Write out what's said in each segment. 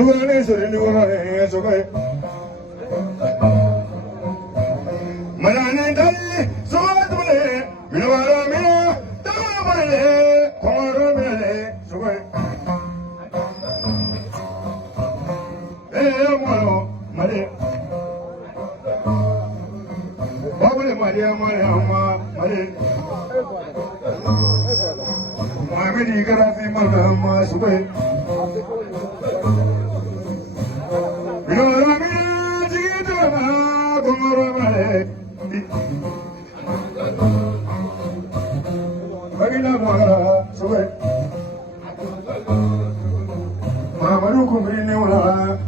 Jugane so ni wona so kai. Manane dai so adule minwara mina tamale khoro mele so kai. Molo male. Babule Maria male. Muhammad Garafi Malama so kai. Bagina Mara, Suwe Mamadu Kumrini,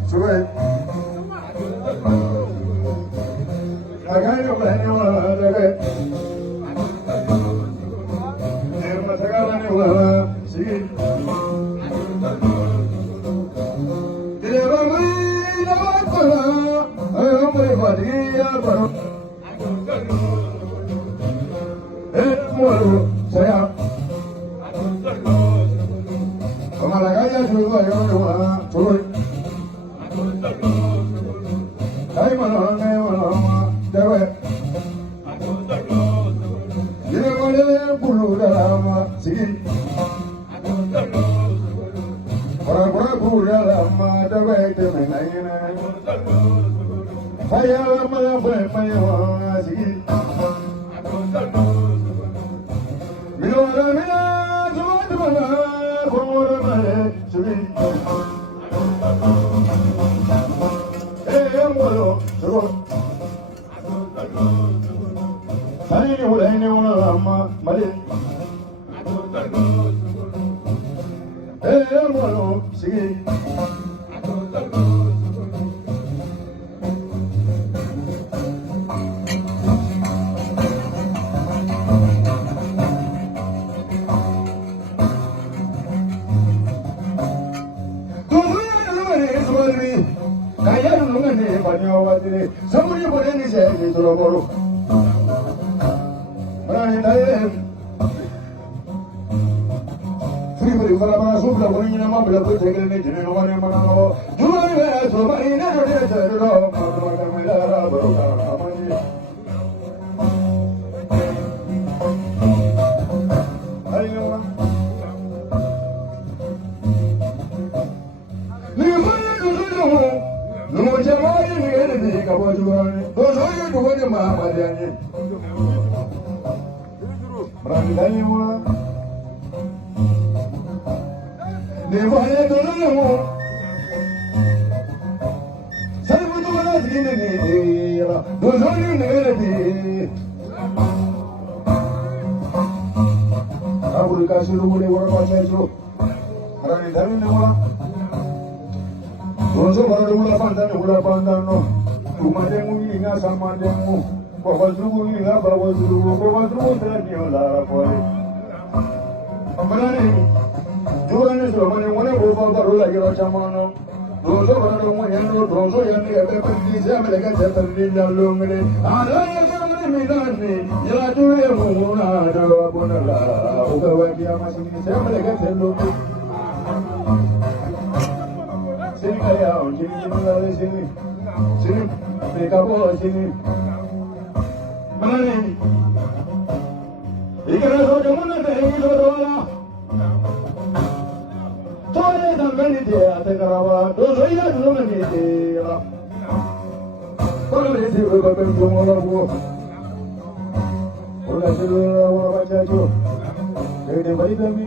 Suwe Lagayo Banya, Nermatagana, Sigi saya Kamalagaya juga yang turun dari mana dewe dia mana bulu dalam sini orang-orang bulu dalam dewe itu menanya saya mana boleh sini Somebody put any say to the bottle. Free for the super winning a mobile of taking it in one man. Do I wear somebody never did at all? No, Jamaican, anything about you. Those are you doing the Mamma. Brandaniwa. Never to know. Some of us in the those are you never. I will catch you whatever I do. Brandaniwa. Dozo baru mula pandang, rumah demu ini nggak sama demu, bawa dulu ini nggak bawa dulu terlebih olah apa ni? Mana ni? Jualan ni semua ni mana baru lagi macam mana? Dozo baru dozo yang ni apa pergi saya mereka jatuh di dalam ni. Ada yang ni minat ni, jalan tu yang muna ada apa nak? Ukawan dia masih ni saya mereka jatuh. Sini kaya, sini, mereka bawa sini. Mana ni? Ikan rasa mana ni? Ini doa. Tuan yang beri dia tengarawa, dosa ia dulu ni dia. Kalau ni siapa bapa semua orang, orang semua orang baca tu, jadi balik lagi.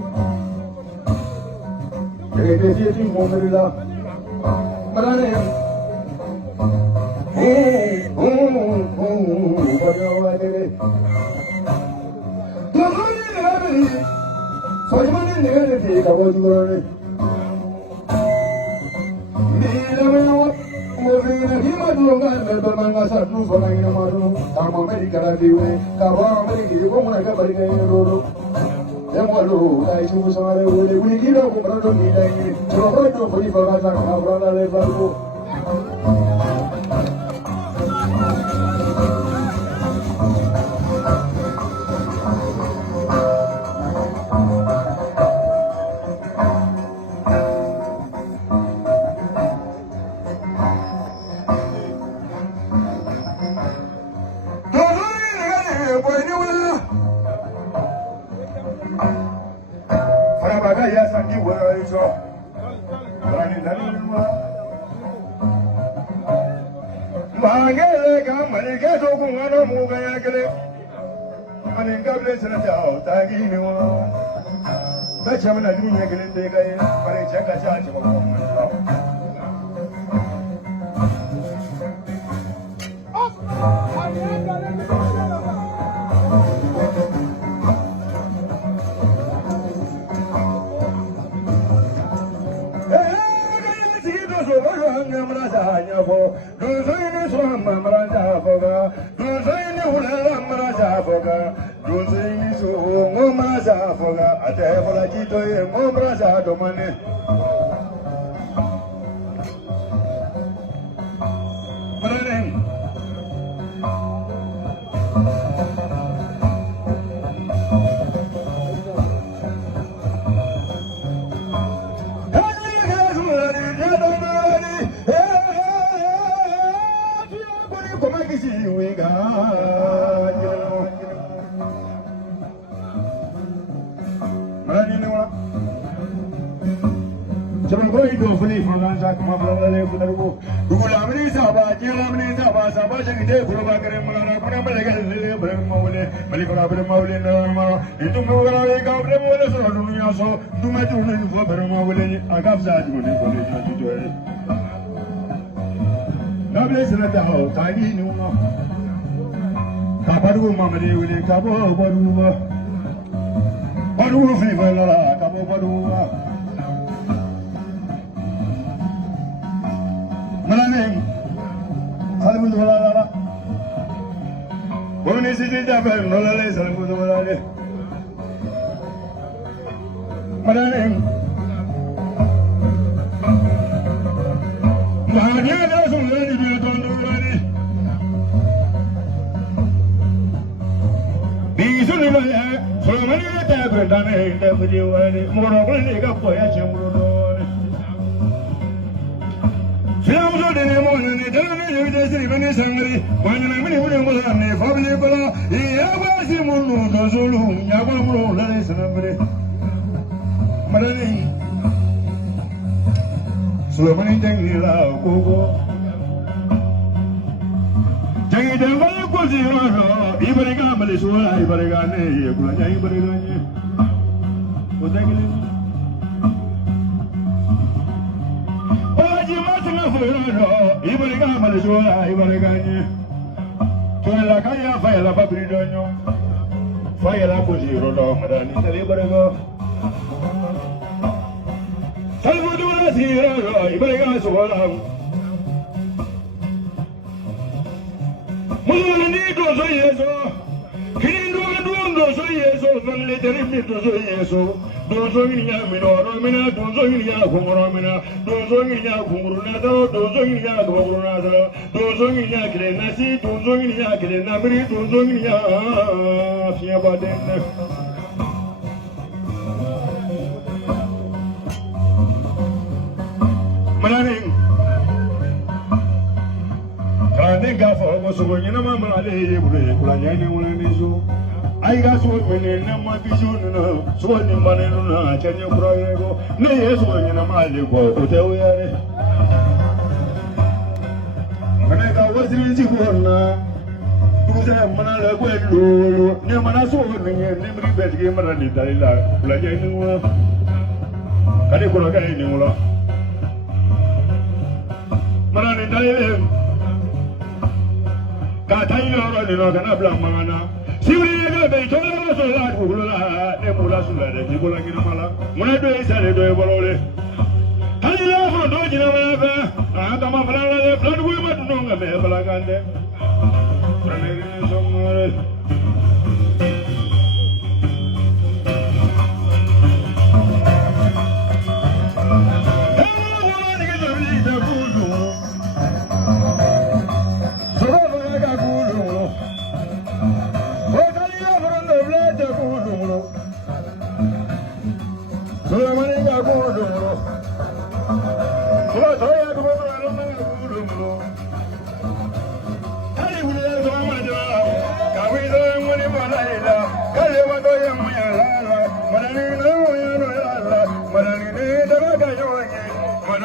Jadi dia tu mungkinlah. Mana ni? Bagaimana ni? Tuhan ni ni, Soalnya ni ni kau juga ni. Ni lemah, mungkin ni mahu kan bermangga satu orang ini mahu. Tamu Amerika lagi we, kau Amerika juga mana kau balik ni dulu. Yang malu, dah cuma sama dia boleh. Boleh kira aku pernah ni dah ini. Cuma itu boleh bermacam kau pernah lepas tu. Daga ya sanki wura iso. Bani dalilma. Mangele kamari ke to kungano muga ya kele. Mani kable sana jao tagi ni wa. Bacha mana dunya kele te kai pare chaka cha cha ko.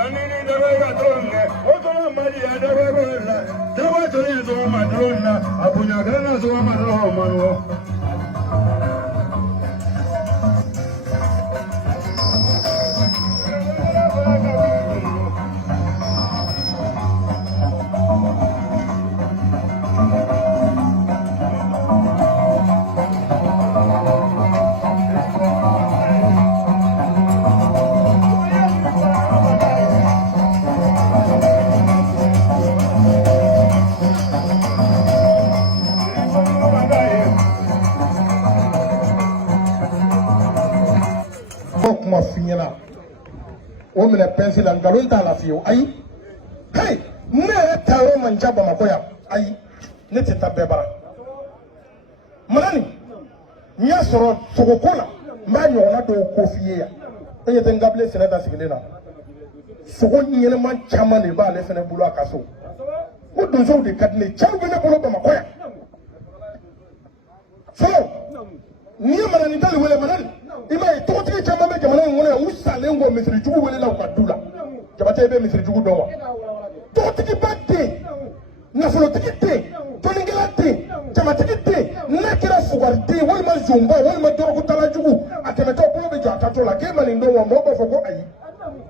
Mananini Davaga Donna, Otona Maria Davaga, Davato is on Madonna, Abunaga is on Madonna. Finyana o mena pencil an galon ta la fiyo ayi hey ne taro man jaba makoya ayi ne te tabbe bara manani nya soro sogokona mba nyona do kofiye ya eye ten gable senata sigilena sogo nyene man chama ne ba le fene bulu akaso ko don so de kadne chawu ne bolo ba makoya so ni manani dali wele manani ima toti chama me jamana ngona usale ngo misiri jugu wele la ukadula jabate be misiri jugu dowa toti ki batte na folo tikite toningela te jama tikite na kira fugarte wal ma zumba wal ma doro ko tala jugu atemeto ko be jata to la kema ni ndo wa mobo foko ayi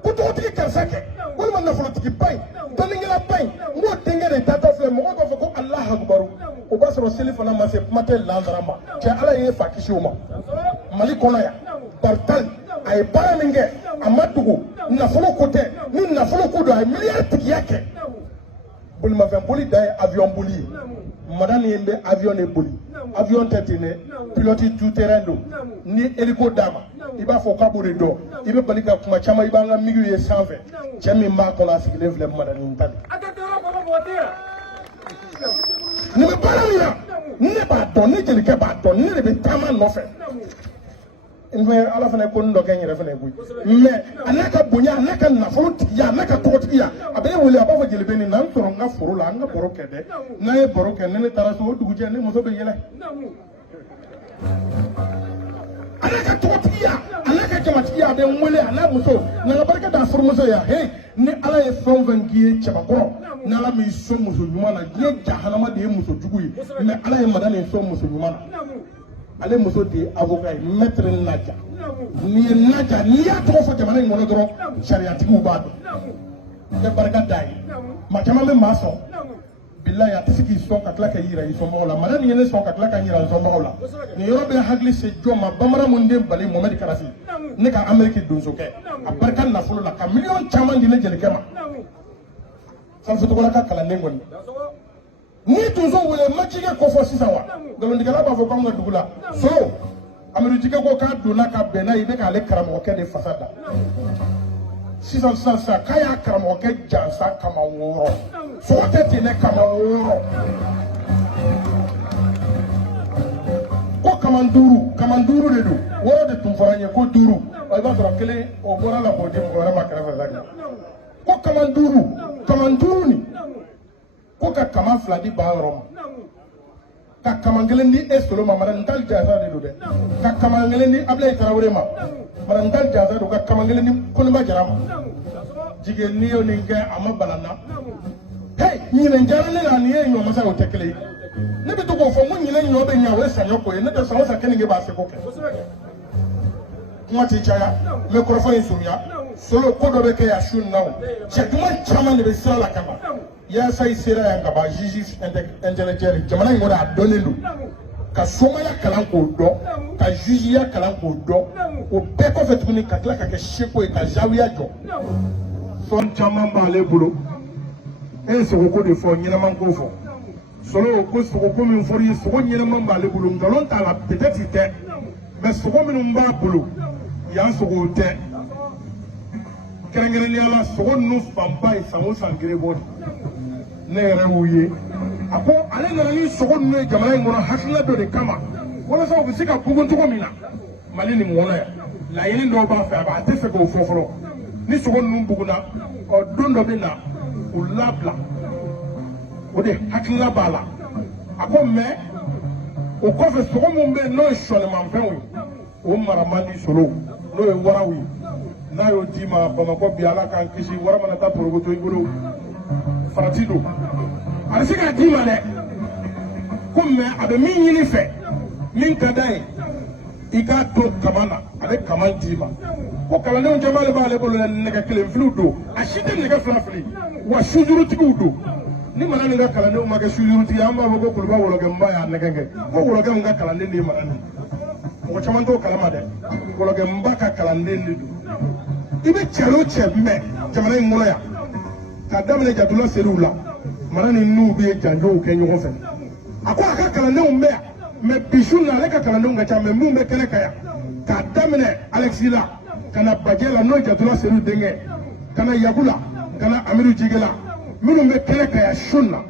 ko toti ka sake wal ma na folo tiki pai toningela pai ngo tengere tata fle mo ko foko allah akbar o ba so selifa na mase matel landarama ke ala ye fakishi uma mali kono ya bartal ay paraminge amatugo nafolo kote ni nafolo kudo ay milliard tiki yake buli ma fen boli day avion boli madani yembe avion e boli avion tetine pilote tout terrain do ni hélico dama iba fo kabure do ibe balika kuma chama iba nga migu ye 120 chemi mba ko la sigile vle madani ntali ni me parania ni ba don ni jelike ba don ni be tama no fe mais ala fana ko ndo ke nyere fana buy mais anaka bunya anaka nafolo ya anaka toti ya abe wole abafo jele beni nan toro nga furu la nga boro kede na e boro kede ne tara so dugu je ne mo so be yele anaka toti ya anaka jamati ya be wole ana muso na barka da furu muso ya hey ni ala e fon vangie chaba koro na ala mi so muso nyuma na je jahanama de muso jugu yi mais ala e madane so muso nyuma ale muso de avocat maître naja ni naja ni ya to fo jamana ngono doro sharia tigu ba do de barka dai ma jama me maso billahi atisiki so katla ka yira yi so mo la mala ni ne so katla ka yira so mo la ni yobe hagli se joma bamara munde bali mohammed karasi ne ka amerique dunso ke a barka na fulo la ka million chama ndi ne jele kema san futo ko la ka kala ngoni ni tunzo wele machike ko fo sisawa ngalo ndigala ba fo ko nga dugula so amerijike ko ka dona ka bena ibe ka le karamo ke de fasada sisan sa kaya karamo ke jansa kama woro so tete ne kama woro ko kamanduru de do woro de tumfaranye ko duru ay ba so kele o bora la bodi mo ra makara fasada ko kamanduru ni ko ka kama fladi ba rom ka kama ngelen ni esolo ma maran dal jaza de do de ka kama ngelen ni ablay tarawre ma maran dal jaza do ka kama ngelen ni ko ma jarama jigen ni yo ni nga ama banana hey ni ne njara ne na ni e nyo masa o tekele ne bi to ko fo mun ni ne nyo be nya we sa yoko ne de so sa kenige ba se ko ke mwati chaya microphone sumya solo ko do be ke ya shun now che duma chama ne be sala kama ya sai sera ya ngaba jiji intellectuel jamana ngora donelu ka soma ya kalan ko do ka jiji ya kalan ko do o be ko fetuni ka kla ka ke sheko e ka jawiya jo son chama ba le bulo en so ko de fo nyina man ko fo solo ko so ko min fori so ko nyina man ba le bulo ngalon ta la peut-être te mais so ko min mba bulo ya so ko te kerengere ni ala so ko no famba e samo sangere bodi ne yɛrɛ y'u ye a ko ale nana ni sogo ninnu ye jamana in kɔnɔ hakilina dɔ de kama walasa u bɛ se ka bugun cogo min na mali nin kɔnɔ yan laɲini dɔw b'a fɛ a tɛ fɛ k'o fɔ fɔlɔ ni sogo ninnu bugunna ɔ don dɔ bɛ na u labila o de hakilina b'a la a ko mɛ o kɔfɛ sogo min bɛ yen n'o ye sɔlimanfɛnw ye o mara man di solow n'o ye waraw ye n'a y'o d'i ma ma Bamako bi ala k'an kisi wara mana taa porogoto i bolo farati don a bɛ se k'a d'i ma dɛ ko mais a bɛ min ɲini fɛ min ka d'a ye i k'a to kama na ale kama d'i ma ko kalandenw caman de b'ale bolo nɛgɛ kelen filiw don a si tɛ nɛgɛ fila fili wa sujurutigiw don ni mana nin ka kalandenw ma kɛ sujurutigi an b'a fɔ ko kuluba wɔlɔkɛnba y'a nɛgɛ kɛ ko wɔlɔkɛ min ka kalanden de ye mana nin mɔgɔ caman t'o kalama dɛ wɔlɔkɛnba ka kalanden de don i bɛ cɛ o cɛ mɛn jamana in kɔnɔ yan k'a daminɛ jatula seriw la mana ni n'u bɛ janjow kɛ ɲɔgɔn fɛ a ko a ka kalandenw bɛ yan mɛ bi su na ale ka kalandenw ka ca mɛ mun bɛ kɛnɛ kan yan k'a daminɛ Alexis la ka na Bajɛ la n'o ye jatula seriw denkɛ ka na Yaku la ka na Amidu Jige la minnu bɛ kɛnɛ kan yan su na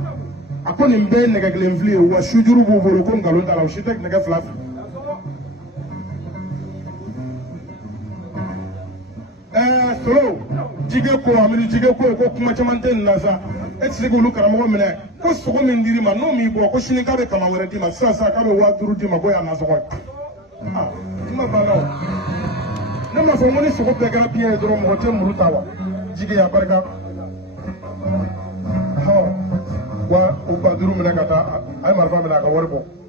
a ko nin bɛɛ ye nɛgɛ kelen fili ye wa sujuru b'u bolo ko nkalon t'a la o si tɛ nɛgɛ fila fili. Solo Jige ko Amidu Jige ko kuma caman tɛ nin na sa e tɛ se k'olu karamɔgɔ minɛ ko sogo min dir'i ma n'o m'i bɔ ko sini k'a bɛ kama wɛrɛ d'i ma sisan k'a bɛ 5000 d'i ma ko y'a nasɔgɔ ye kuma banna o ne m'a fɔ ko ni sogo bɛɛ kɛra biɲɛ ye dɔrɔn mɔgɔ tɛ muru ta wa Jige y'a barika wa o 5000 minɛ ka taa a ye marifa minɛ a ka wari bɔ.